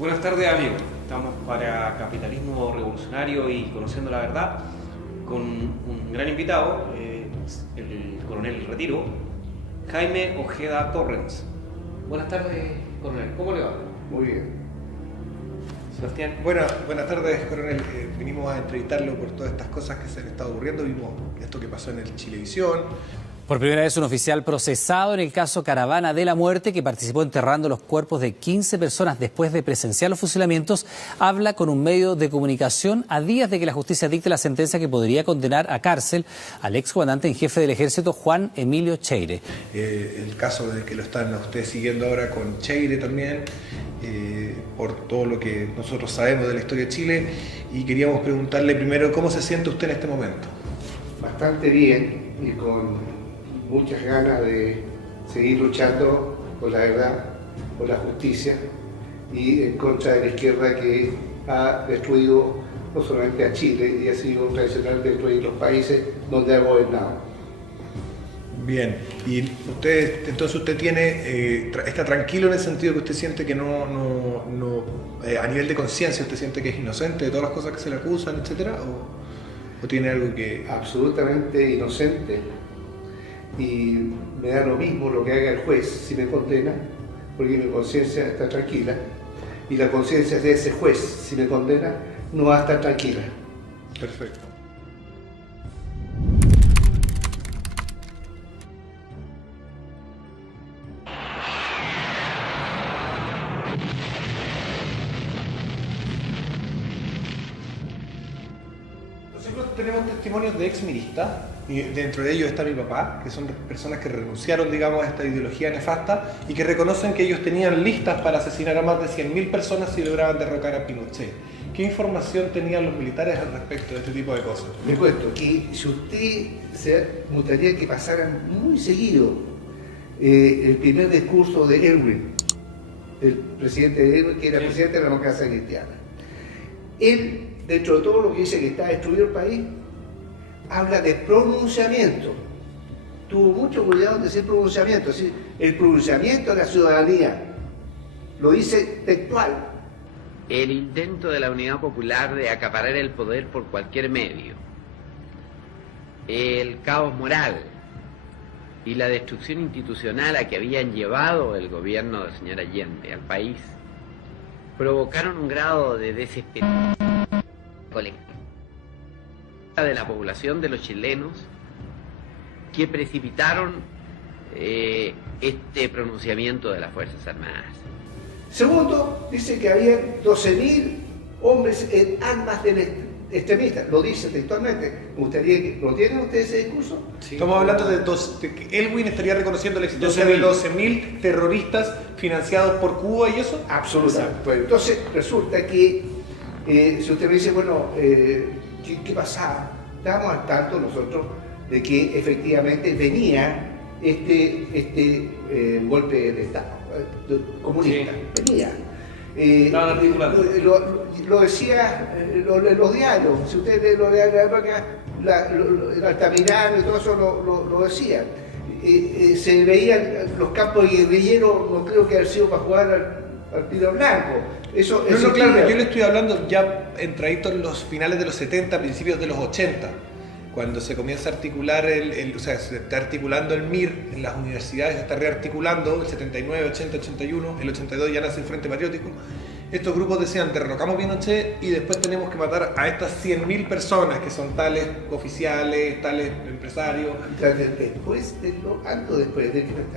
Buenas tardes, amigos. Estamos para Capitalismo Revolucionario y Conociendo la Verdad con un gran invitado, el coronel Retiro, Jaime Ojeda Torrens. Buenas tardes, coronel. ¿Cómo le va? Muy bien. Sebastián. Buenas tardes, coronel. Vinimos a entrevistarlo por todas estas cosas que se han estado ocurriendo. Vimos esto que pasó en el Chilevisión. Por primera vez un oficial procesado en el caso Caravana de la Muerte, que participó enterrando los cuerpos de 15 personas después de presenciar los fusilamientos, habla con un medio de comunicación a días de que la justicia dicte la sentencia que podría condenar a cárcel al excomandante en jefe del ejército Juan Emilio Cheire. El caso de que lo están ustedes siguiendo ahora con Cheire también, por todo lo que nosotros sabemos de la historia de Chile, y queríamos preguntarle primero cómo se siente usted en este momento. Bastante bien y con muchas ganas de seguir luchando por la verdad, por la justicia y en contra de la izquierda que ha destruido no solamente a Chile y ha sido tradicional destruir los países donde ha gobernado. Bien, y entonces usted está tranquilo en el sentido que usted siente que a nivel de conciencia usted siente que es inocente de todas las cosas que se le acusan, etcétera, o tiene algo que... Absolutamente inocente, y me da lo mismo lo que haga el juez si me condena, porque mi conciencia está tranquila, y la conciencia de ese juez si me condena no va a estar tranquila. Perfecto. Nosotros tenemos testimonios de exministas, y dentro de ellos está mi papá, que son personas que renunciaron, digamos, a esta ideología nefasta y que reconocen que ellos tenían listas para asesinar a más de 100.000 personas si lograban derrocar a Pinochet. ¿Qué información tenían los militares al respecto de este tipo de cosas? Le cuento que si usted me gustaría que pasaran muy seguido el primer discurso de Erwin, el presidente de Erwin, que era presidente de la democracia cristiana. Él, dentro de todo lo que dice que está destruido el país, habla de pronunciamiento. Tuvo mucho cuidado en decir pronunciamiento, es decir, el pronunciamiento de la ciudadanía. Lo dice textual. El intento de la Unidad Popular de acaparar el poder por cualquier medio, el caos moral y la destrucción institucional a que habían llevado el gobierno del señor Allende al país, provocaron un grado de desesperación colectiva de la población de los chilenos que precipitaron este pronunciamiento de las Fuerzas Armadas. Segundo, dice que había 12.000 hombres en armas extremistas. Lo dice textualmente. Me gustaría que... ¿Lo tienen ustedes ese discurso? Sí. Estamos hablando de que Elwin estaría reconociendo la existencia de 12.000 terroristas financiados por Cuba y eso. Absolutamente. Pues entonces resulta que si usted me dice, bueno, ¿qué pasaba? Estábamos al tanto nosotros de que efectivamente venía este golpe de Estado comunista. Sí. Venía. Estaban articulando. Lo decía los diarios, si usted lee los diarios de la época, el Altamirano y todo eso lo decía. Se veían los campos guerrilleros, no creo que haber sido para jugar al tiro blanco. Eso no, claro, yo le estoy hablando ya entraditos en los finales de los 70, principios de los 80, cuando se comienza a articular o sea, se está articulando el MIR en las universidades, se está rearticulando el 79, 80, 81, el 82 ya nace el Frente Patriótico. Estos grupos decían, derrocamos Pinochet y después tenemos que matar a estas 100.000 personas que son tales oficiales, tales empresarios. Después de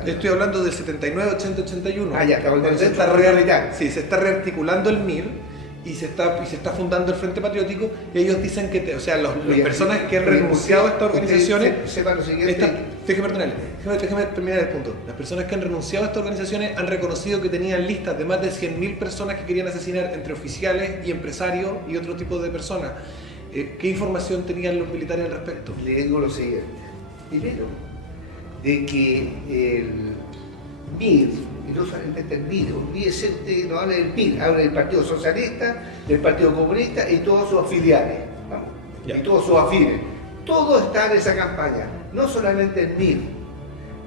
que estoy hablando del 79, 80, 81. Ah, ya, se está rearticulando el MIR y se está fundando el Frente Patriótico, y ellos dicen que, las personas que han renunciado a estas organizaciones... Déjeme terminar el punto. Las personas que han renunciado a estas organizaciones han reconocido que tenían listas de más de 100.000 personas que querían asesinar entre oficiales y empresarios y otro tipo de personas. ¿Qué información tenían los militares al respecto? Le digo lo siguiente. Primero, de que el MIR, y no solamente el MIR no habla del MIR, habla del Partido Socialista, del Partido Comunista y todos sus filiales, y todos sus afines. Todo está en esa campaña, no solamente el MIR.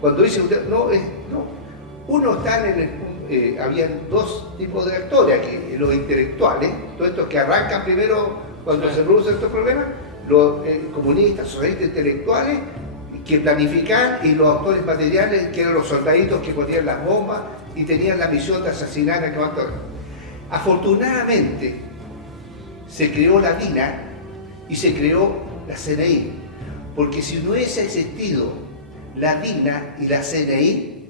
Cuando dice usted, uno está en habían dos tipos de actores aquí, los intelectuales, todos estos que arrancan primero cuando se producen estos problemas, los comunistas, socialistas intelectuales, que planificaban, y los actores materiales, que eran los soldaditos que ponían las bombas y tenían la misión de asesinar a los actores. Afortunadamente, se creó la DINA y se creó la CNI, porque si no hubiese existido la DINA y la CNI,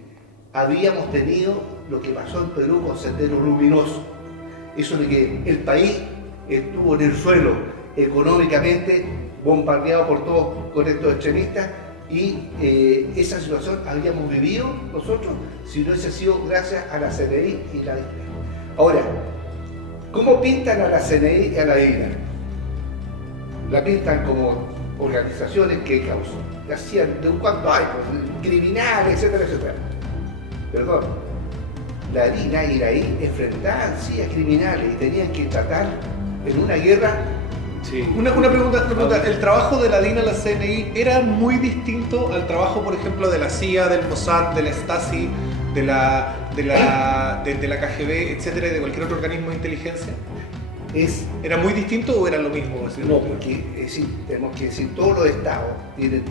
habríamos tenido lo que pasó en Perú con Sendero Luminoso. Eso de que el país estuvo en el suelo económicamente, bombardeado por todos con estos extremistas, y esa situación habíamos vivido nosotros si no hubiese sido gracias a la CNI y la DINA. Ahora, ¿cómo pintan a la CNI y a la DINA? La pintan como organizaciones que hacían de un cuanto hay, criminales, etcétera, etcétera. Perdón, la DINA y la I enfrentaban sí a criminales y tenían que tratar en una guerra. Sí. Una pregunta. ¿El trabajo de la DINA y la CNI era muy distinto al trabajo, por ejemplo, de la CIA, del Mossad, de la Stasi, de la KGB, etcétera, y de cualquier otro organismo de inteligencia? ¿Era muy distinto o era lo mismo? No, porque tenemos que decir, todos los estados tienen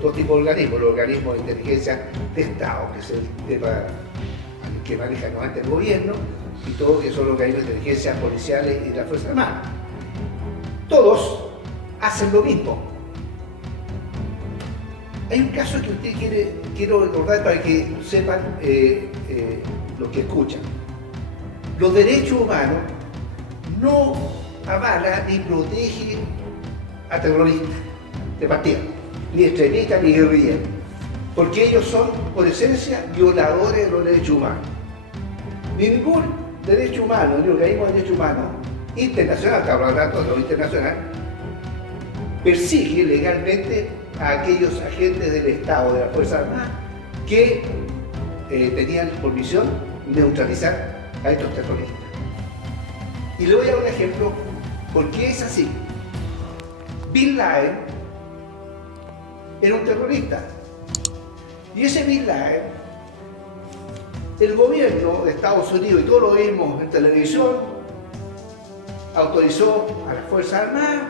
todo tipo de organismos, los organismos de inteligencia de estado, que es el tema que maneja nuevamente el gobierno, y todo que son los organismos de inteligencia policiales y las Fuerzas Armadas. Todos hacen lo mismo. Hay un caso que usted quiero recordar para que sepan lo que escuchan. Los derechos humanos no avala ni protege a terroristas de partida, ni extremistas ni guerrilleros, porque ellos son, por esencia, violadores de los derechos humanos. Ningún derecho humano, ni organismo de derechos humanos internacional, que habla tanto de lo internacional, persigue legalmente a aquellos agentes del Estado, de la Fuerza Armada, que tenían por misión neutralizar a estos terroristas. Y le voy a dar un ejemplo, porque es así. Bin Laden era un terrorista. Y ese Bin Laden, el gobierno de Estados Unidos, y todos lo vimos en televisión, autorizó a las Fuerzas Armadas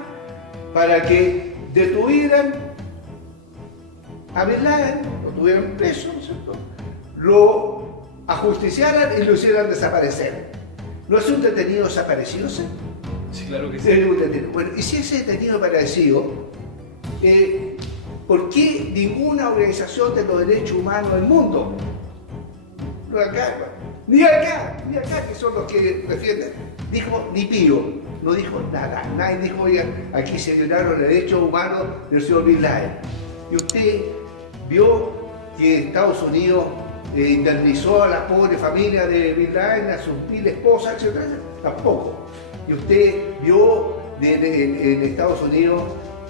para que detuvieran a Bin Laden, lo tuvieran preso, ¿no es cierto?, lo ajusticiaran y lo hicieran desaparecer. ¿No es un detenido desaparecido? Sí, claro que sí. Bueno, y si ese detenido desaparecido, ¿por qué ninguna organización de los derechos humanos del mundo, no acá, ni acá, que son los que defienden, dijo ni pío, no dijo nada? Nadie dijo, oigan, aquí se violaron los derechos humanos del señor Bin Laden. Y usted vio que Estados Unidos indemnizó a la pobre familia de Bin Laden, a sus 1000 esposas, etc. Tampoco. Y usted vio en Estados Unidos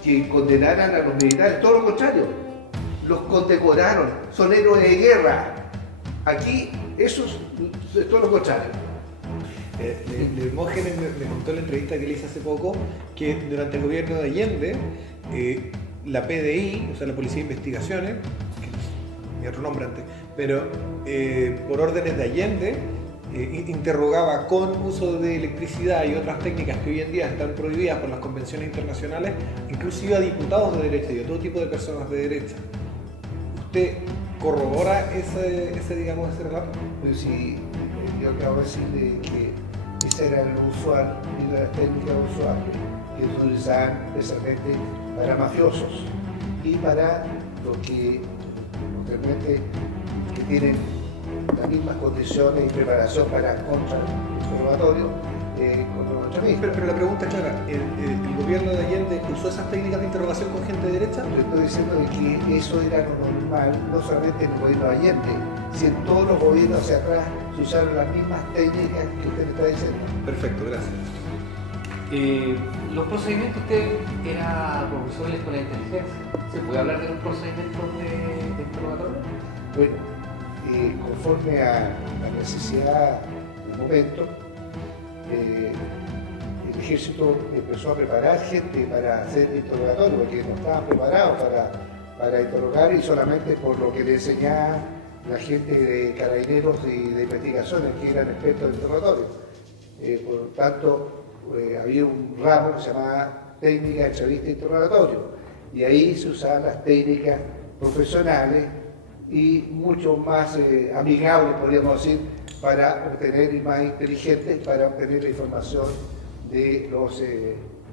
que condenaran a los militares, todo lo contrario, los condecoraron, son héroes de guerra. Aquí, esos, todo lo contrario. Hermógenes me contó en la entrevista que le hice hace poco que durante el gobierno de Allende, la PDI, o sea, la Policía de Investigaciones, que es mi otro nombre antes, pero por órdenes de Allende, interrogaba con uso de electricidad y otras técnicas que hoy en día están prohibidas por las convenciones internacionales, inclusive a diputados de derecha y a todo tipo de personas de derecha. ¿Usted corrobora ese relato? Pues sí, yo acabo de decirle que esa era lo usual, y la técnica usual que se utilizaban especialmente para mafiosos y para los que realmente que tienen las mismas condiciones y preparación para contra el interrogatorio con los extremistas. Pero la pregunta es clara, ¿el gobierno de Allende usó esas técnicas de interrogación con gente de derecha? Le estoy diciendo que eso era lo normal, no solamente en el gobierno de Allende, sino en todos los gobiernos hacia atrás se usaron las mismas técnicas que usted me está diciendo. Perfecto, gracias. Los procedimientos, usted era profesor de la Escuela de Inteligencia. ¿Se puede hablar de los procedimientos de interrogatorio? Bueno, conforme a la necesidad del momento, el ejército empezó a preparar gente para hacer interrogatorio, porque no estaban preparados para interrogar, y solamente por lo que le enseñaban la gente de carabineros y de investigaciones que eran expertos en interrogatorio. Por lo tanto, había un ramo que se llamaba técnica de entrevista e interrogatorio, y ahí se usaban las técnicas profesionales y mucho más amigables, podríamos decir, para obtener, y más inteligentes, para obtener la información de los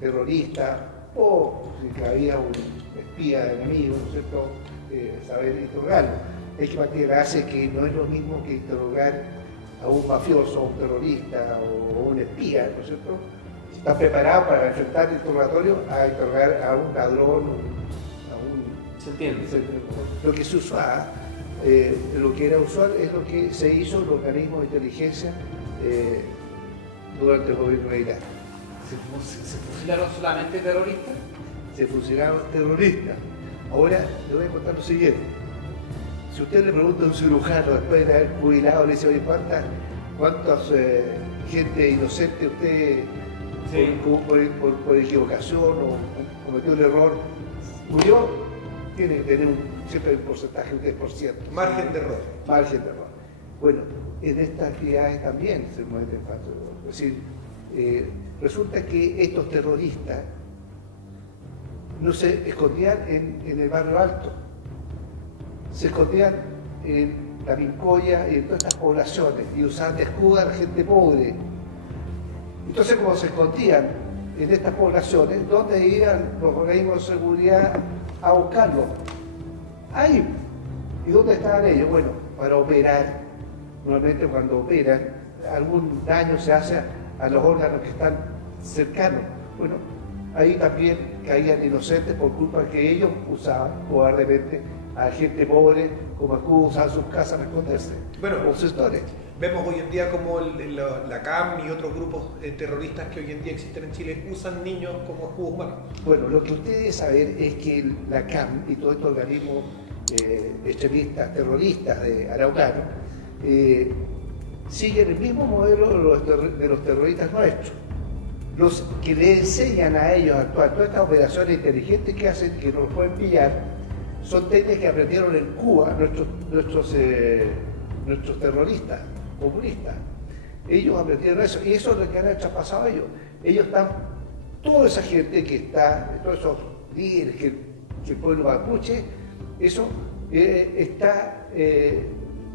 terroristas, o si había un espía enemigo, ¿no es cierto?, saber interrogarlo. Es que Matías hace que no es lo mismo que interrogar a un mafioso, a un terrorista o un espía, ¿no es cierto? Está preparado para enfrentar el interrogatorio a interrogar a un ladrón, a un... ¿Se entiende? Lo que se usaba, lo que era usual es lo que se hizo en los organismos de inteligencia durante el gobierno militar. ¿Se fusilaron solamente terroristas? Se fusilaron terroristas. Ahora le voy a contar lo siguiente. Si usted le pregunta a un cirujano después de haber jubilado, le dice, oye, ¿cuántas gente inocente usted por equivocación o cometió un error murió? Tiene que tener siempre un porcentaje, un 10%. Margen de error. Margen de error. Bueno, en estas actividades también se mueve el factor de error. Es decir, resulta que estos terroristas no se escondían en el barrio alto, se escondían en la Vincoya y en todas estas poblaciones y usaban de escudo a la gente pobre. Entonces, como se escondían en estas poblaciones, ¿dónde iban los organismos de seguridad a buscarlos? Ahí. ¿Y dónde estaban ellos? Bueno, para operar. Normalmente cuando operan, algún daño se hace a los órganos que están cercanos. Bueno, ahí también caían inocentes por culpa de que ellos usaban cobardemente a gente pobre como escudo, usaban sus casas para esconderse. Bueno, con sus historias. Vemos hoy en día como la CAM y otros grupos terroristas que hoy en día existen en Chile usan niños como escudos humanos. Bueno, lo que usted debe saber es que la CAM y todos estos organismos extremistas, terroristas de Araucano, siguen el mismo modelo de los terroristas nuestros. Los que le enseñan a ellos a actuar todas estas operaciones inteligentes que hacen, que no los pueden pillar, son técnicas que aprendieron en Cuba nuestros terroristas comunistas. Ellos aprendieron eso, y eso es lo que han traspasado a ellos. Ellos están, toda esa gente que está, todos esos líderes que el pueblo mapuche, eso está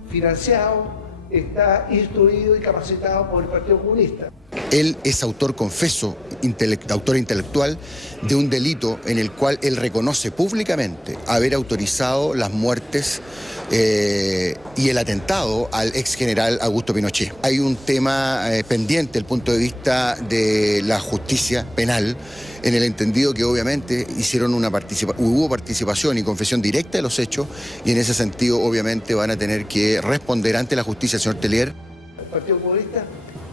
financiado, está instruido y capacitado por el Partido Comunista. Él es autor confeso, autor intelectual de un delito en el cual él reconoce públicamente haber autorizado las muertes y el atentado al ex general Augusto Pinochet. Hay un tema pendiente desde el punto de vista de la justicia penal, en el entendido que obviamente hubo participación y confesión directa de los hechos, y en ese sentido obviamente van a tener que responder ante la justicia, señor Tellier. El Partido Comunista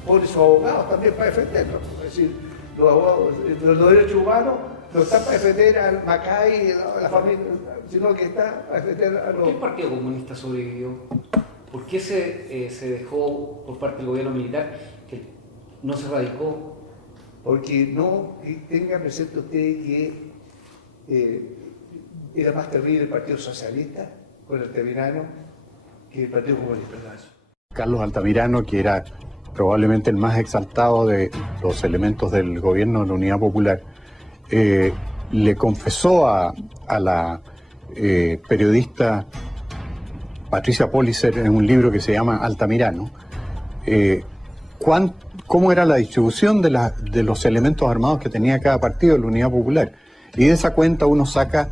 pone sus abogados también para defenderlo. Es decir, los abogados, los derechos humanos no están para defender al Macay, a la familia, sino que está para defender a los... ¿Por qué el Partido Comunista sobrevivió? ¿Por qué se dejó por parte del gobierno militar que no se radicó? Porque no tenga presente usted que era más terrible el Partido Socialista con Altamirano que el Partido Comunista. Carlos Altamirano, que era probablemente el más exaltado de los elementos del gobierno de la Unidad Popular, le confesó a la periodista Patricia Pollicer en un libro que se llama Altamirano, cómo era la distribución de los elementos armados que tenía cada partido de la Unidad Popular. Y de esa cuenta uno saca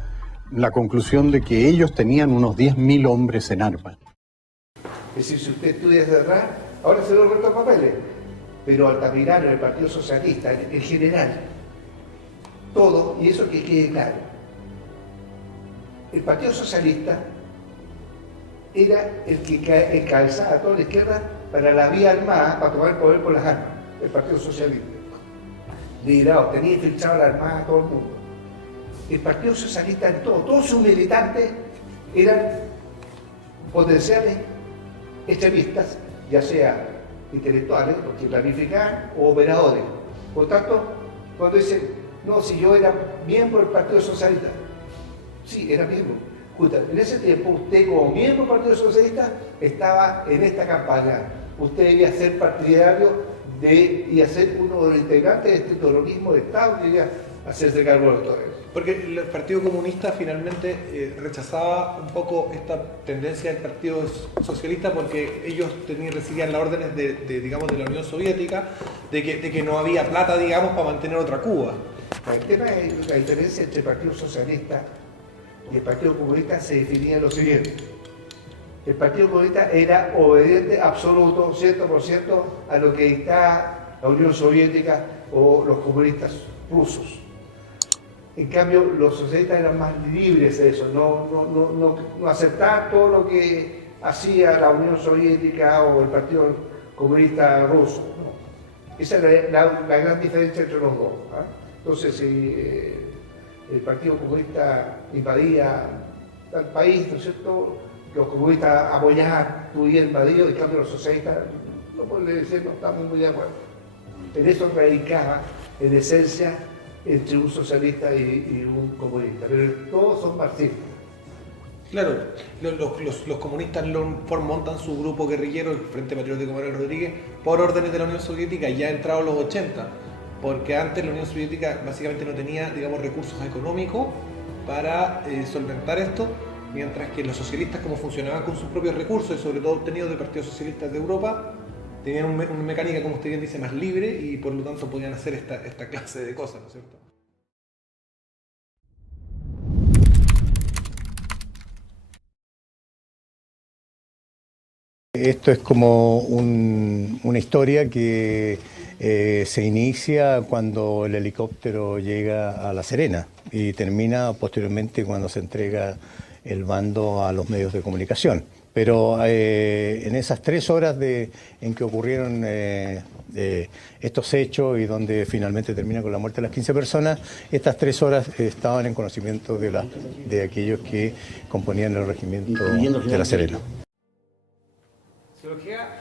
la conclusión de que ellos tenían unos 10.000 hombres en armas. Es decir, si usted estudia desde atrás, ahora se lo resto papeles, pero Altamirano, el Partido Socialista, en general, todo, y eso que quede claro, el Partido Socialista era el que encabezaba a toda la izquierda para la vía armada, para tomar el poder por las armas, el Partido Socialista. Liderado, tenía infiltrado la armada a todo el mundo. El Partido Socialista en todo, todos sus militantes eran potenciales extremistas, ya sea intelectuales, los que planificaban, o operadores. Por tanto, cuando dicen, no, si yo era miembro del Partido Socialista, sí, era miembro. Justo, en ese tiempo usted como miembro del Partido Socialista estaba en esta campaña. Usted debía ser partidario y ser uno de los integrantes de este terrorismo de Estado que debía hacerse cargo de todo eso. Porque el Partido Comunista finalmente rechazaba un poco esta tendencia del Partido Socialista porque ellos recibían las órdenes digamos, de la Unión Soviética de que no había plata, digamos, para mantener otra Cuba. El tema es la diferencia entre el Partido Socialista y el Partido Comunista se definía en lo siguiente. El Partido Comunista era obediente absoluto, 100%, a lo que dictaba la Unión Soviética o los comunistas rusos. En cambio, los socialistas eran más libres de eso, no aceptaban todo lo que hacía la Unión Soviética o el Partido Comunista Ruso. ¿No? Esa es la gran diferencia entre los dos. Entonces, si el Partido Comunista invadía al país, ¿no es cierto?, los comunistas apoyaban, estuvieran invadidos, en cambio los socialistas no pueden decir, no estamos muy de acuerdo. En eso radicaba, en esencia, entre un socialista y un comunista, pero todos son marxistas. Claro, los comunistas montan su grupo guerrillero, el Frente Patriótico Manuel Rodríguez, por órdenes de la Unión Soviética, ya entrados los 80, porque antes la Unión Soviética básicamente no tenía, digamos, recursos económicos para solventar esto, mientras que los socialistas, como funcionaban con sus propios recursos, y sobre todo obtenidos de partidos socialistas de Europa, tenían una mecánica, como usted bien dice, más libre y por lo tanto podían hacer esta clase de cosas, ¿no es cierto? Esto es como una historia que se inicia cuando el helicóptero llega a La Serena y termina posteriormente cuando se entrega el mando a los medios de comunicación. Pero en esas 3 horas en que ocurrieron estos hechos y donde finalmente termina con la muerte de las 15 personas, estas 3 horas estaban en conocimiento de aquellos que componían el regimiento de La Serena. Señor Ojeda,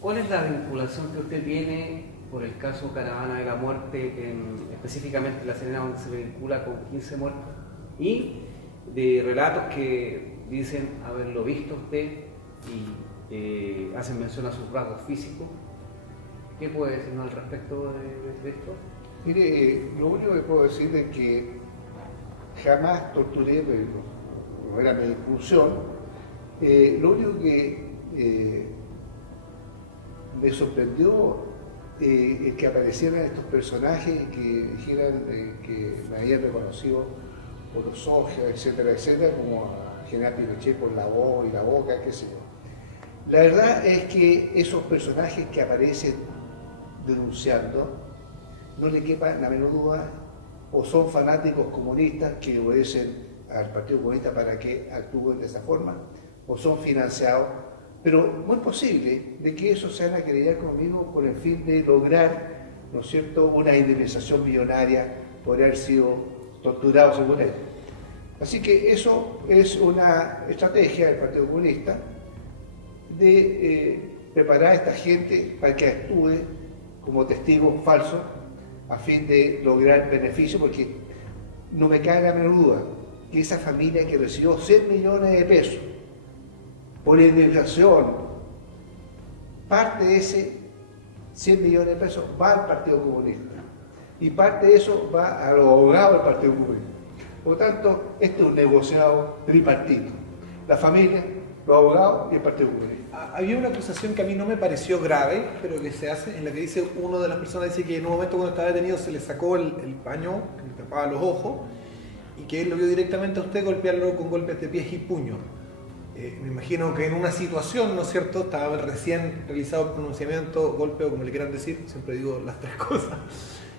¿cuál es la vinculación que usted tiene por el caso Caravana de la Muerte, específicamente en La Serena, donde se vincula con 15 muertos, y de relatos que dicen haberlo visto usted y hacen mención a sus rasgos físicos? ¿Qué puede decirnos al respecto de esto? Mire, lo único que puedo decir es que jamás torturé, no era mi incursión. Lo único que me sorprendió es que aparecieran estos personajes que dijeran que me habían reconocido por los ojos, etcétera, etcétera, como a General Pinochet por la voz y la boca, qué sé yo. La verdad es que esos personajes que aparecen denunciando, no le quepa la menor duda, o son fanáticos comunistas que obedecen al Partido Comunista para que actúen de esa forma, o son financiados, pero muy posible de que esos se van a querellar conmigo con el fin de lograr, ¿no es cierto?, una indemnización millonaria por haber sido torturados según él. Así que eso es una estrategia del Partido Comunista de preparar a esta gente para que actúe como testigos falsos a fin de lograr beneficio, porque no me cabe la menor duda que esa familia que recibió 100 millones de pesos por indemnización, parte de ese 100 millones de pesos va al Partido Comunista y parte de eso va a los abogados del Partido Comunista. Por lo tanto, este es un negociado tripartito: la familia, los abogados y el Partido Comunista. Había una acusación que a mí no me pareció grave, pero que se hace, en la que dice una de las personas dice que en un momento cuando estaba detenido se le sacó el paño que le tapaba los ojos y que él lo vio directamente a usted golpearlo con golpes de pies y puños. Me imagino que en una situación, ¿no es cierto?, estaba recién realizado el pronunciamiento, golpe o como le quieran decir, siempre digo las 3 cosas.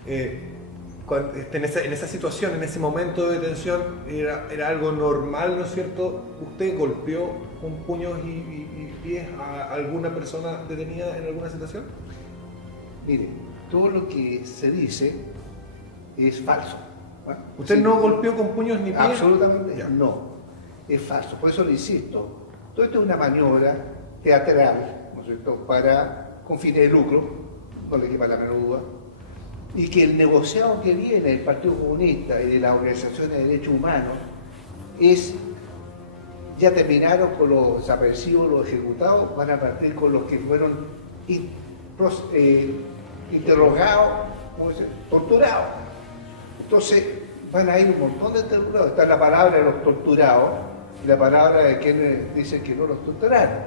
En esa situación, en ese momento de detención, era algo normal, ¿no es cierto? ¿Usted golpeó con puños y pies a alguna persona detenida en alguna situación? Mire, todo lo que se dice es falso. Bueno, ¿usted no golpeó con puños ni pies? Absolutamente no. Es falso. Por eso le insisto, todo esto es una maniobra teatral, ¿no es cierto?, con fines de lucro, no le quepa la menor duda, y que el negociado que viene del Partido Comunista y de las organizaciones de derechos humanos es ya terminaron con los desaparecidos, los ejecutados, van a partir con los que fueron interrogados, torturados. Entonces van a ir un montón de torturados. Está la palabra de los torturados y la palabra de quienes dicen que no los torturaron.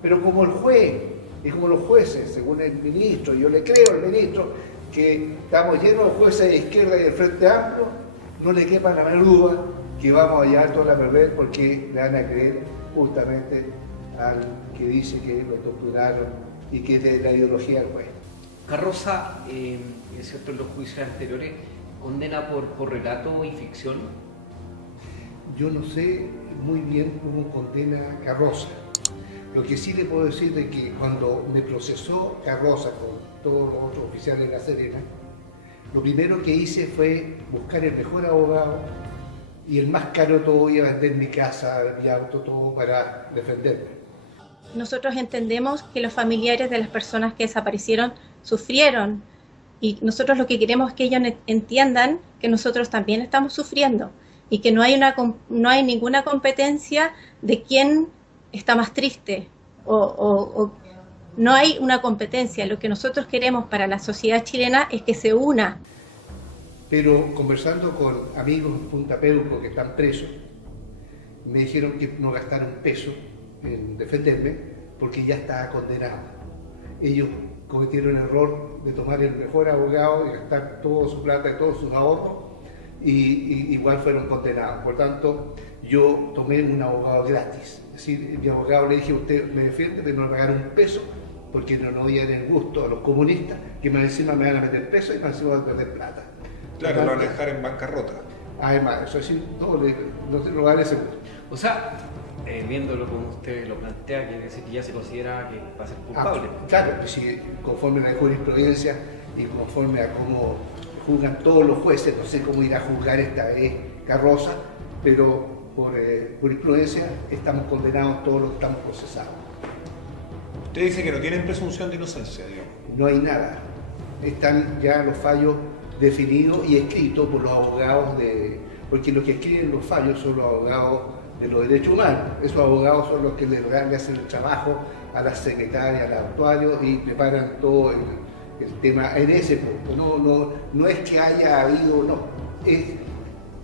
Pero como el juez y como los jueces, según el ministro, yo le creo al ministro, que estamos llenos de jueces de izquierda y del Frente Amplio, no le quepa la menor duda que vamos a llevar toda la perder porque le van a creer justamente al que dice que lo torturaron y que es de la ideología del juez. Carroza, es cierto, en los juicios anteriores, condena por relato y ficción. Yo no sé muy bien cómo condena Carroza. Lo que sí le puedo decir es que cuando me procesó Carroza con todos los otros oficiales de La Serena, lo primero que hice fue buscar el mejor abogado y el más caro todo, iba a vender mi casa, mi auto, todo para defenderme. Nosotros entendemos que los familiares de las personas que desaparecieron sufrieron y nosotros lo que queremos es que ellos entiendan que nosotros también estamos sufriendo y que no hay ninguna competencia de quién está más triste o no hay una competencia. Lo que nosotros queremos para la sociedad chilena es que se una. Pero conversando con amigos en Punta Peuco que están presos, me dijeron que no gastaron un peso en defenderme porque ya estaba condenado. Ellos cometieron el error de tomar el mejor abogado y gastar toda su plata y todos sus ahorros y igual fueron condenados. Por tanto, yo tomé un abogado gratis. Es decir, mi abogado le dije, usted me defiende, pero no me pagaron un peso porque no había en el gusto a los comunistas que más encima me van a meter peso y más encima van a perder plata. Claro, lo van a dejar en bancarrota. Además, eso es decir, no vale ese gusto. O sea, viéndolo como usted lo plantea, quiere decir que ya se considera que va a ser culpable. Claro, pues si conforme a la jurisprudencia y conforme a cómo juzgan todos los jueces, no sé cómo irá a juzgar esta vez Carroza, pero por jurisprudencia estamos condenados todos los que estamos procesados. Usted dice que no tienen presunción de inocencia, digamos. No hay nada. Están ya los fallos definidos y escritos por los abogados porque los que escriben los fallos son los abogados de los derechos humanos. Esos abogados son los que le hacen el trabajo a las secretarias, a los actuarios y preparan todo el tema en ese punto. No es que haya habido, no. Es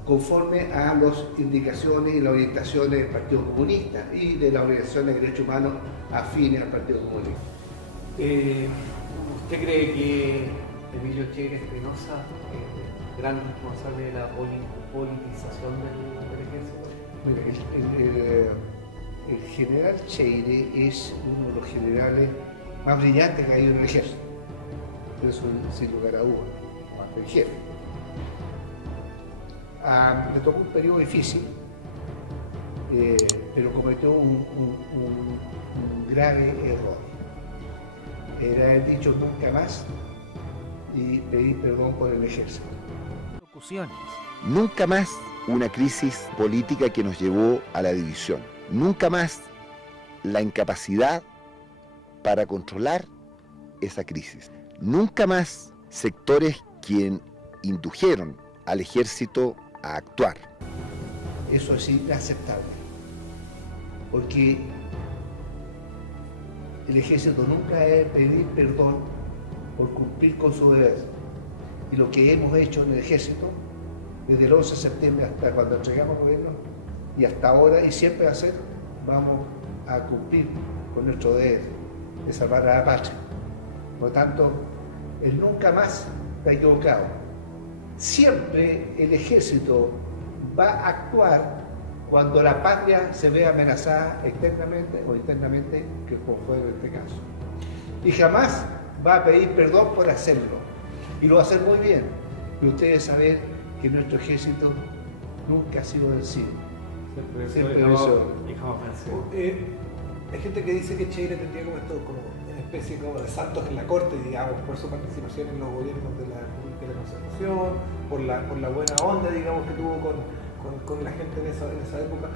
conforme a las indicaciones y las orientaciones del Partido Comunista y de las organizaciones de derechos humanos afines al Partido Comunista. ¿Usted cree que Emilio Cheire Espinosa es gran responsable de la politización del ejército? El general Cheire es uno de los generales más brillantes que ha habido en el ejército. Eso sin lugar a dudas, más que el jefe. Le tocó un periodo difícil, pero cometió un grave error. Era el dicho nunca más y pedir perdón por el ejército. Nunca más una crisis política que nos llevó a la división. Nunca más la incapacidad para controlar esa crisis. Nunca más sectores que indujeron al ejército a actuar. Eso es inaceptable, porque el ejército nunca debe pedir perdón por cumplir con su deber. Y lo que hemos hecho en el ejército, desde el 11 de septiembre hasta cuando entregamos el gobierno, y hasta ahora, y siempre va a ser, vamos a cumplir con nuestro deber de salvar a la patria. Por lo tanto, el nunca más está equivocado. Siempre el ejército va a actuar cuando la patria se ve amenazada externamente o internamente, que fue en este caso. Y jamás va a pedir perdón por hacerlo. Y lo va a hacer muy bien. Y ustedes saben que nuestro ejército nunca ha sido vencido. Siempre venció. Hay gente que dice que Cheire tendría como una especie como de saltos en la corte, digamos, por su participación en los gobiernos de la República de la Concertación, por la buena onda, digamos, que tuvo con la gente en esa época.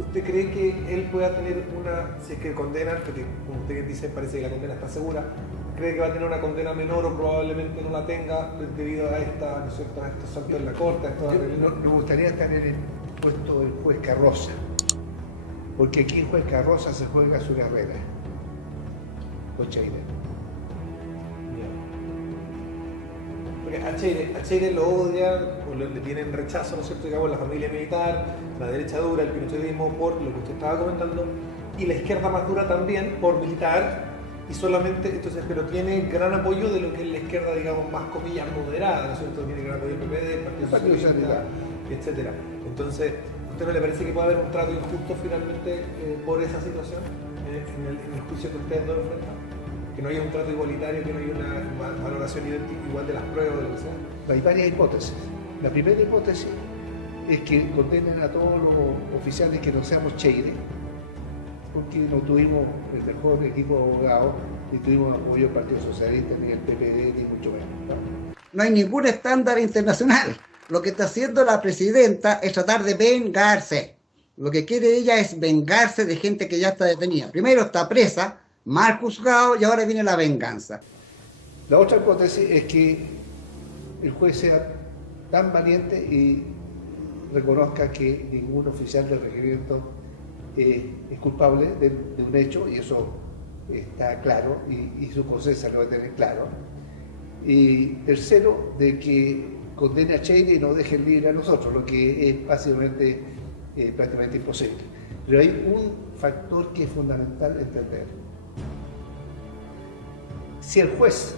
¿Usted cree que él pueda tener si es que condenan, porque como usted dice, parece que la condena está segura, cree que va a tener una condena menor o probablemente no la tenga debido a estos saltos en la corte? Me gustaría estar puesto el juez Carroza, porque aquí el juez Carroza se juega su carrera con Cheire. Porque a Cheire lo odian o le tienen rechazo, ¿no es cierto?, digamos, la familia militar, la derecha dura, el pinochetismo, por lo que usted estaba comentando, y la izquierda más dura también por militar, y solamente, entonces, pero tiene gran apoyo de lo que es la izquierda, digamos, más comillas moderada, ¿no es cierto?, tiene gran apoyo del PPD, el Partido Socialista, etcétera. Entonces, ¿a usted no le parece que puede haber un trato injusto finalmente por esa situación en el juicio que ustedes dos enfrentan? Que no haya un trato igualitario, que no haya una valoración igual de las pruebas, de lo que sea. Hay varias hipótesis. La primera hipótesis es que condenen a todos los oficiales que no seamos Cheire, porque no tuvimos el mejor equipo de abogados, ni tuvimos apoyo del Partido Socialista, ni el PPD, ni mucho menos. No hay ningún estándar internacional. Lo que está haciendo la presidenta es tratar de vengarse. Lo que quiere ella es vengarse de gente que ya está detenida. Primero está presa, mal juzgado, y ahora viene la venganza. La otra hipótesis es que el juez sea tan valiente y reconozca que ningún oficial del regimiento es culpable de un hecho, y eso está claro, y su conciencia lo va a tener claro. Y tercero, de que condene a Cheire y no deje libre a nosotros, lo que es básicamente prácticamente imposible. Pero hay un factor que es fundamental entender. Si el juez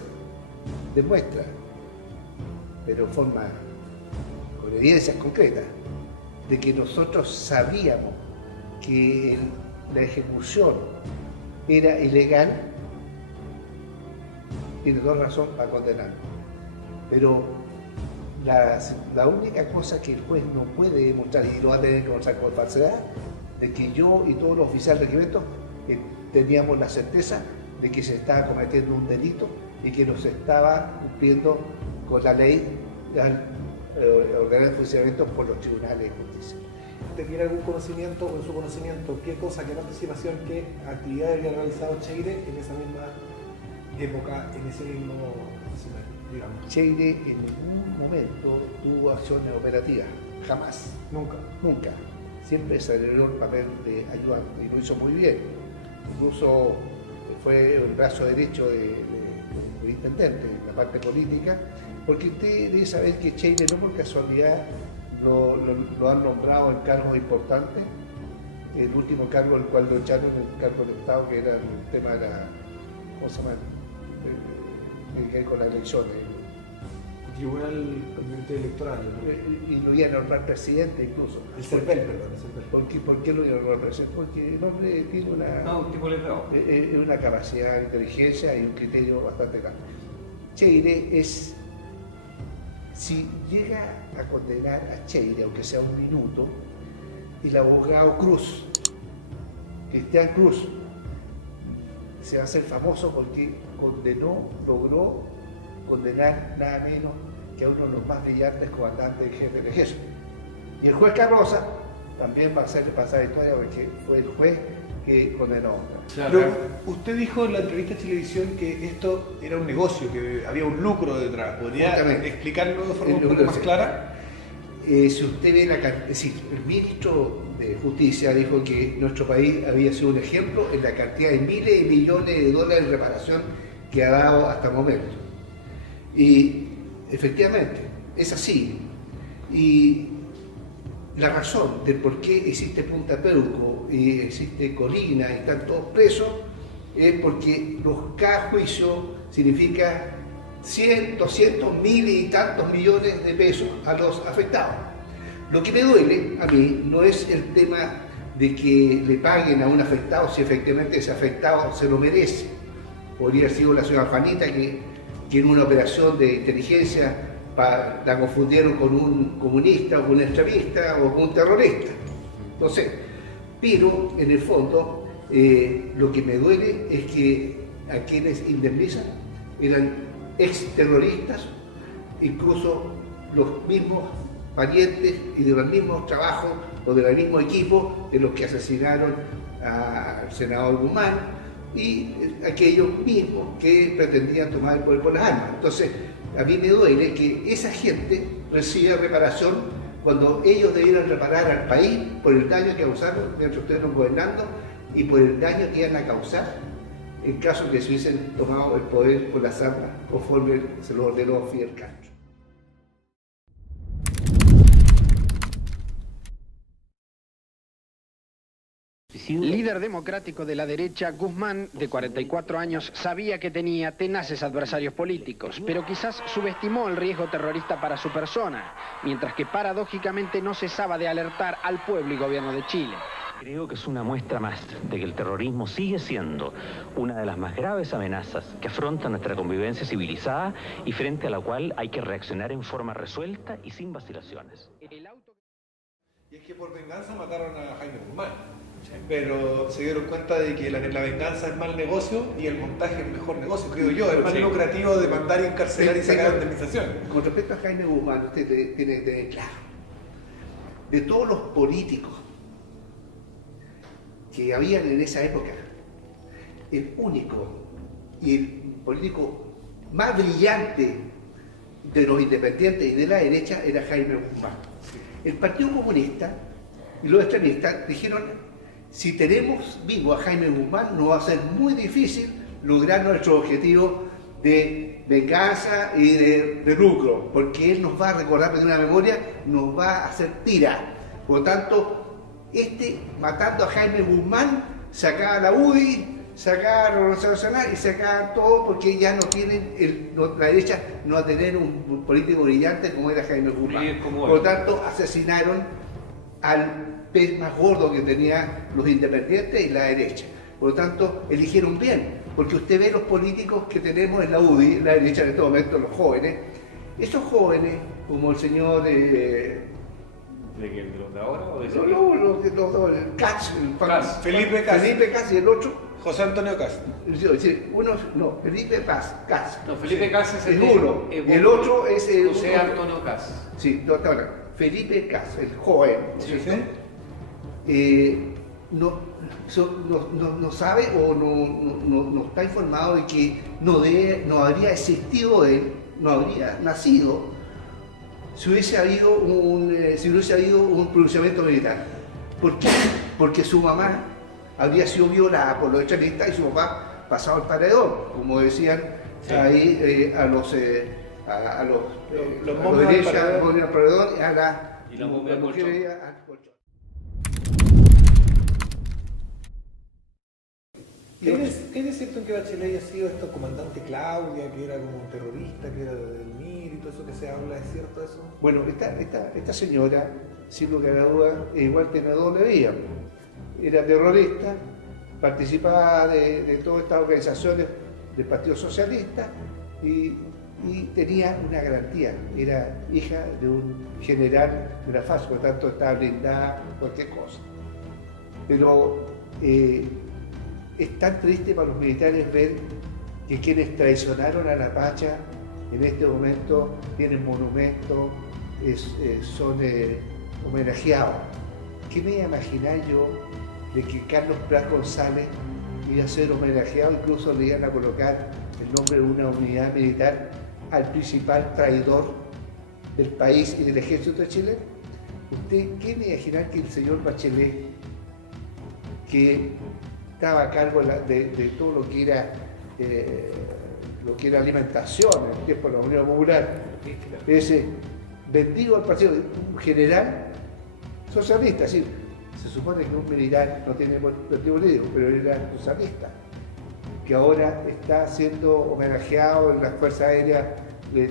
demuestra, pero en forma con evidencias concretas, de que nosotros sabíamos que la ejecución era ilegal, tiene toda razón para condenar. Pero la única cosa que el juez no puede demostrar, y lo va a tener que demostrar con falsedad, de que yo y todos los oficiales del regimiento teníamos la certeza de que se estaba cometiendo un delito y que no se estaba cumpliendo con la ley al ordenar el funcionamiento por los tribunales de justicia. ¿Usted tiene algún conocimiento o en su conocimiento qué cosa, qué participación, qué actividades había realizado Cheire en esa misma época, en ese mismo escenario, digamos? Cheire en ningún momento tuvo acciones operativas, jamás. Nunca. Siempre se le dio el papel de ayudante y lo hizo muy bien. Incluso fue el brazo derecho del intendente, la parte política, porque usted debe saber que Cheire no por casualidad lo han nombrado en cargos importantes. El último cargo al cual lo echaron, el cargo del Estado, que era el tema de la, ¿cómo se llama? Con las elecciones. El Tribunal Permanente Electoral. Y lo iban a nombrar presidente incluso. El CERVEL, perdón. ¿Por qué lo iban a nombrar presidente? Porque el hombre tiene una capacidad de inteligencia y un criterio bastante grande. Cheire es, si llega a condenar a Cheire, aunque sea un minuto, el abogado Cruz, Cristian Cruz, se va a hacer famoso porque logró condenar nada menos que a uno de los más brillantes comandantes del jefe del ejército. Y el juez Carroza también va a hacerle pasar historia porque fue el juez que condenó. Pero usted dijo en la entrevista de televisión que esto era un negocio, que había un lucro detrás. ¿Podría explicarlo de forma un poco más clara? Si usted ve es decir, el ministro de Justicia dijo que nuestro país había sido un ejemplo en la cantidad de miles y millones de dólares de reparación que ha dado hasta el momento. Y efectivamente, es así. Y la razón del por qué existe Punta Peuco y existe Colina y están todos presos es porque cada juicio significa 100, 200, 1000 y tantos millones de pesos a los afectados. Lo que me duele a mí no es el tema de que le paguen a un afectado si efectivamente ese afectado se lo merece. Podría haber sido la señora Juanita que en una operación de inteligencia la confundieron con un comunista o con un extremista o con un terrorista. No sé. Pero en el fondo lo que me duele es que a quienes indemnizan eran ex-terroristas, incluso los mismos parientes y de los mismos trabajos o del mismo equipo de los que asesinaron al senador Guzmán y aquellos mismos que pretendían tomar el poder por las armas. Entonces, a mí me duele que esa gente reciba reparación cuando ellos debieron reparar al país por el daño que causaron mientras estuvieron gobernando y por el daño que iban a causar en caso de que se hubiesen tomado el poder por las armas conforme se lo ordenó Fidel Castro. Líder democrático de la derecha, Guzmán, de 44 años, sabía que tenía tenaces adversarios políticos, pero quizás subestimó el riesgo terrorista para su persona, mientras que paradójicamente no cesaba de alertar al pueblo y gobierno de Chile. Creo que es una muestra más de que el terrorismo sigue siendo una de las más graves amenazas que afronta nuestra convivencia civilizada y frente a la cual hay que reaccionar en forma resuelta y sin vacilaciones. Y es que por venganza mataron a Jaime Guzmán, pero se dieron cuenta de que la venganza es mal negocio y el montaje es mejor negocio, creo yo. Es más lucrativo demandar y encarcelar y sacar indemnización. Con respecto a Jaime Guzmán, usted tiene que tener claro, de todos los políticos que habían en esa época, el único y el político más brillante de los independientes y de la derecha era Jaime Guzmán. El Partido Comunista y los extremistas dijeron, si tenemos vivo a Jaime Guzmán, nos va a ser muy difícil lograr nuestro objetivo de venganza y de lucro, porque él nos va a recordar de una memoria, nos va a hacer tira. Por lo tanto, matando a Jaime Guzmán, sacaba la UDI, sacaba la Revolución Nacional y sacaba todo porque ya no tienen, la derecha no va a tener un político brillante como era Jaime Guzmán. Por lo tanto, asesinaron al pez más gordo que tenían los independientes y la derecha. Por lo tanto, eligieron bien, porque usted ve los políticos que tenemos en la UDI, la derecha en este momento, los jóvenes, esos jóvenes, como el señor... ¿De los de ahora o de el Katz, Felipe Katz. Felipe Katz y el otro. José Antonio Katz. Felipe Katz. No, Felipe Katz es el uno. El otro es José Antonio Katz. Sí, Felipe Katz, el joven. No sabe o no está informado de que no habría existido él, no habría nacido si hubiese habido un pronunciamiento militar. ¿Por qué? Porque su mamá habría sido violada por los extremistas y su papá pasaba al paredón, como decían ahí a los derechas, al paredón y a las mujeres al colchón. ¿Qué es cierto en que Bachelet haya sido esto comandante Claudia, que era como un terrorista, que era del MIR y todo eso que se habla? ¿Es cierto eso? Bueno, esta señora, sin lugar a duda, igual tiene doble vía. Era terrorista, participaba de todas estas organizaciones del Partido Socialista y tenía una garantía. Era hija de un general de la FARC, por lo tanto estaba blindada, cualquier cosa. Pero es tan triste para los militares ver que quienes traicionaron a la Pacha en este momento tienen monumentos, son homenajeados. ¿Qué me iba a imaginar yo de que Carlos Prat González iba a ser homenajeado? Incluso le iban a colocar el nombre de una unidad militar al principal traidor del país y del ejército de Chile. ¿Usted qué me iba a imaginar que el señor Bachelet, que estaba a cargo de todo lo que era alimentación en el tiempo de la Unión Popular, ese vendido al partido, un general socialista, es decir, se supone que un militar no tiene partido político, pero era socialista, que ahora está siendo homenajeado en las Fuerzas Aéreas,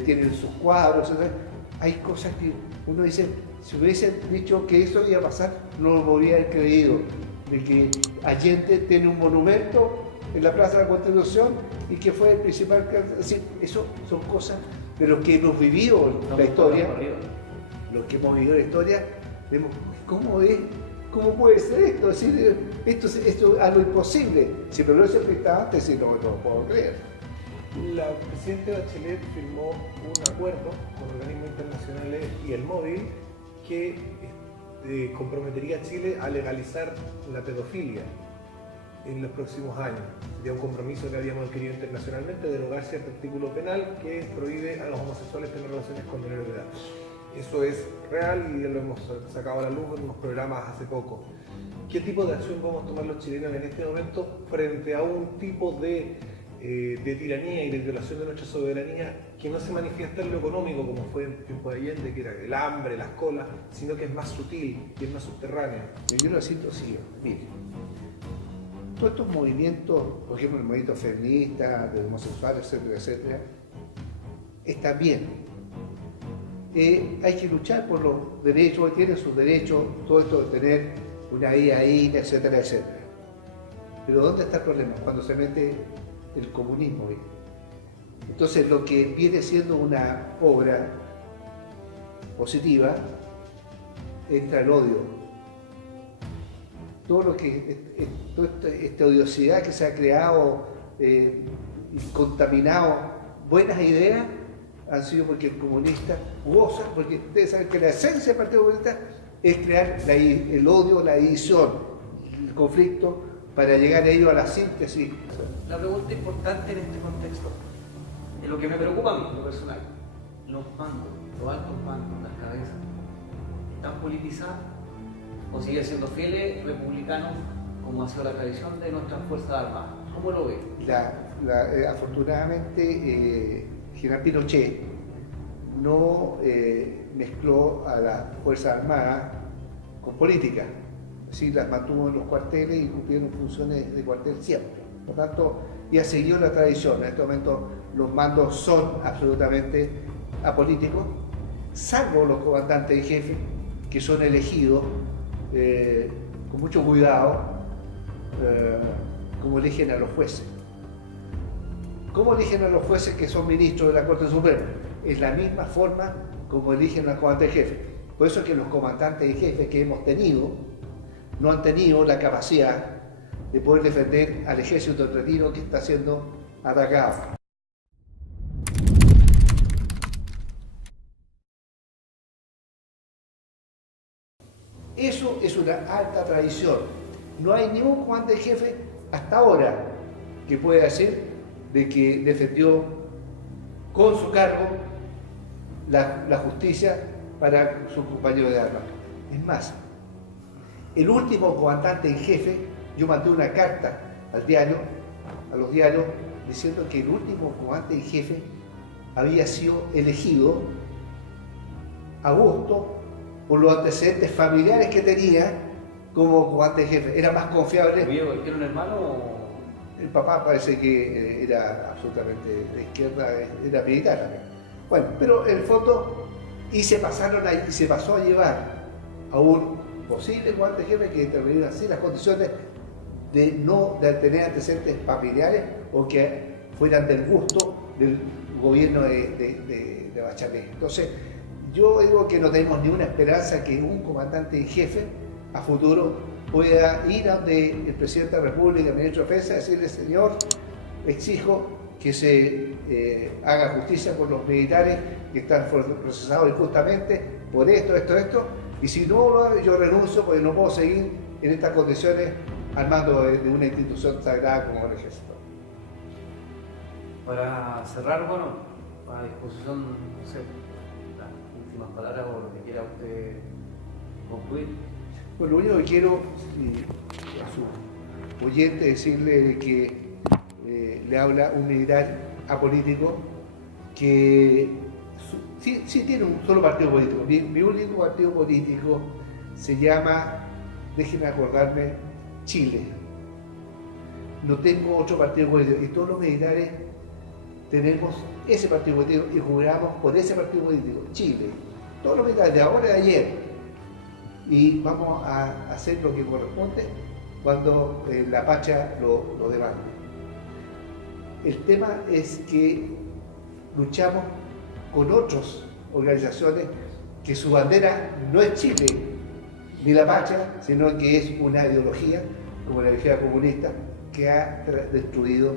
tienen sus cuadros, etc. Hay cosas que uno dice, si hubiesen dicho que eso iba a pasar, no lo habría haber creído, de que Allende tiene un monumento en la Plaza de la Constitución y que fue el principal... Es decir, eso son cosas de lo que hemos vivido en la historia, lo que hemos vivido en la historia, vemos cómo puede ser esto, es decir, esto es algo imposible. Si me lo hubiese explicado antes, no lo puedo creer. La presidenta Bachelet firmó un acuerdo con organismos internacionales y el móvil que comprometería a Chile a legalizar la pedofilia en los próximos años. Sería un compromiso que habíamos adquirido internacionalmente, derogar cierto artículo penal que prohíbe a los homosexuales tener relaciones con menores de edad. Eso es real y lo hemos sacado a la luz en unos programas hace poco. ¿Qué tipo de acción vamos a tomar los chilenos en este momento frente a un tipo de tiranía y de violación de nuestra soberanía que no se manifiesta en lo económico como fue en tiempo de Allende, que era el hambre, las colas, sino que es más sutil y es más subterráneo? Yo lo siento así, mire, todos estos movimientos, por ejemplo el movimiento feminista, de homosexuales, etcétera, etcétera, están bien. Hay que luchar por los derechos, tienen sus derechos, todo esto de tener una vida ahí, etcétera, etcétera. Pero ¿dónde está el problema? Cuando se mete el comunismo ahí. Entonces lo que viene siendo una obra positiva, entra el odio. Toda esta odiosidad que se ha creado y contaminado buenas ideas han sido porque el comunista goza, porque ustedes saben que la esencia del Partido Comunista es crear el odio, la división, el conflicto, para llegar a ello a la síntesis. La pregunta importante en este contexto, es lo que me preocupa a mí, lo personal, los mandos, los altos mandos, las cabezas, ¿están politizados o siguen siendo fieles republicanos como ha sido la tradición de nuestras Fuerzas Armadas? ¿Cómo lo ve? Afortunadamente, General Pinochet no mezcló a las Fuerzas Armadas con política, es decir, las mantuvo en los cuarteles y cumplieron funciones de cuartel siempre. Por lo tanto, y ha seguido la tradición. En este momento los mandos son absolutamente apolíticos, salvo los comandantes en jefe, que son elegidos con mucho cuidado, como eligen a los jueces. ¿Cómo eligen a los jueces que son ministros de la Corte Suprema? Es la misma forma como eligen a los comandantes en jefe. Por eso es que los comandantes en jefe que hemos tenido no han tenido la capacidad de poder defender al ejército en retiro que está siendo atacado. Eso es una alta tradición. No hay ningún comandante en jefe hasta ahora que pueda decir de que defendió con su cargo la justicia para sus compañeros de armas. Es más, el último comandante en jefe, yo mandé una carta a los diarios, diciendo que el último comandante en jefe había sido elegido a gusto por los antecedentes familiares que tenía como comandante en jefe. Era más confiable. ¿Era un hermano o...? El papá parece que era absolutamente de izquierda, era militar también. Bueno, pero en el fondo, se pasó a llevar a un posible comandante jefe que determinaron así las condiciones de tener antecedentes familiares o que fueran del gusto del gobierno de Bachelet. Entonces, yo digo que no tenemos ninguna esperanza que un comandante en jefe a futuro pueda ir a donde el presidente de la República, el ministro de Defensa, decirle: señor, exijo que se haga justicia por los militares que están procesados injustamente por esto, y si no lo hago, yo renuncio porque no puedo seguir en estas condiciones al mando de una institución sagrada como el ejército. Para cerrar, bueno, a disposición, no sé, las últimas palabras o lo que quiera usted concluir. Bueno, lo único que quiero a su oyente decirle que le habla un militar apolítico que sí tiene un solo partido político. Mi único partido político se llama, déjenme acordarme, Chile. No tengo otro partido político y todos los militares tenemos ese partido político y juramos por ese partido político, Chile. Todos los militares de ahora y de ayer. Y vamos a hacer lo que corresponde cuando la Pacha lo demande. El tema es que luchamos con otras organizaciones que su bandera no es Chile ni la Pacha, sino que es una ideología como la ideología comunista que ha destruido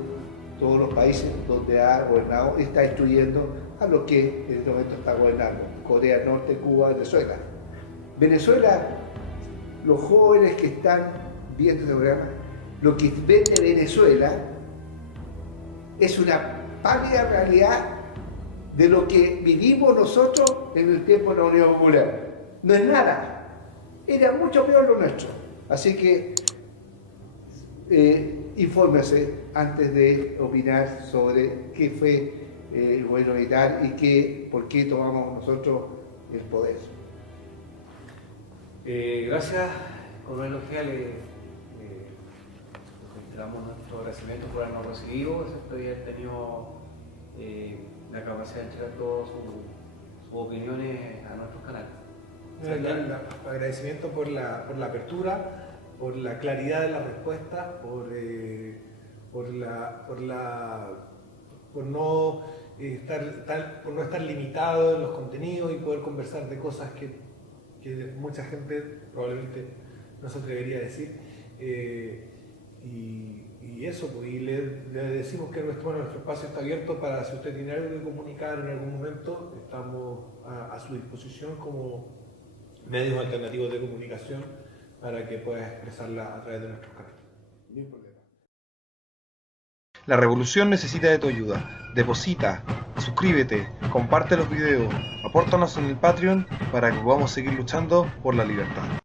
todos los países donde ha gobernado y está destruyendo a los que en este momento está gobernando: Corea del Norte, Cuba, Venezuela. Venezuela, los jóvenes que están viendo este programa, lo que ven de Venezuela es una pálida realidad de lo que vivimos nosotros en el tiempo de la Unidad Popular. No es nada, era mucho peor lo nuestro. Así que infórmese antes de opinar sobre qué fue el gobierno militar y por qué tomamos nosotros el poder. Gracias, coronel Ojeda, le reiteramos nuestro agradecimiento por habernos recibido, excepto haber tenido la capacidad de entregar todas sus opiniones a nuestros canales. Agradecimiento por la apertura, por la claridad de las respuestas, por no estar limitado en los contenidos y poder conversar de cosas que mucha gente probablemente no se atrevería a decir. Y eso, pues, y le decimos que nuestro espacio está abierto para, si usted tiene algo que comunicar en algún momento, estamos a su disposición como medios alternativos de comunicación para que pueda expresarla a través de nuestros canales. La revolución necesita de tu ayuda. Deposita, suscríbete, comparte los videos, apórtanos en el Patreon para que podamos seguir luchando por la libertad.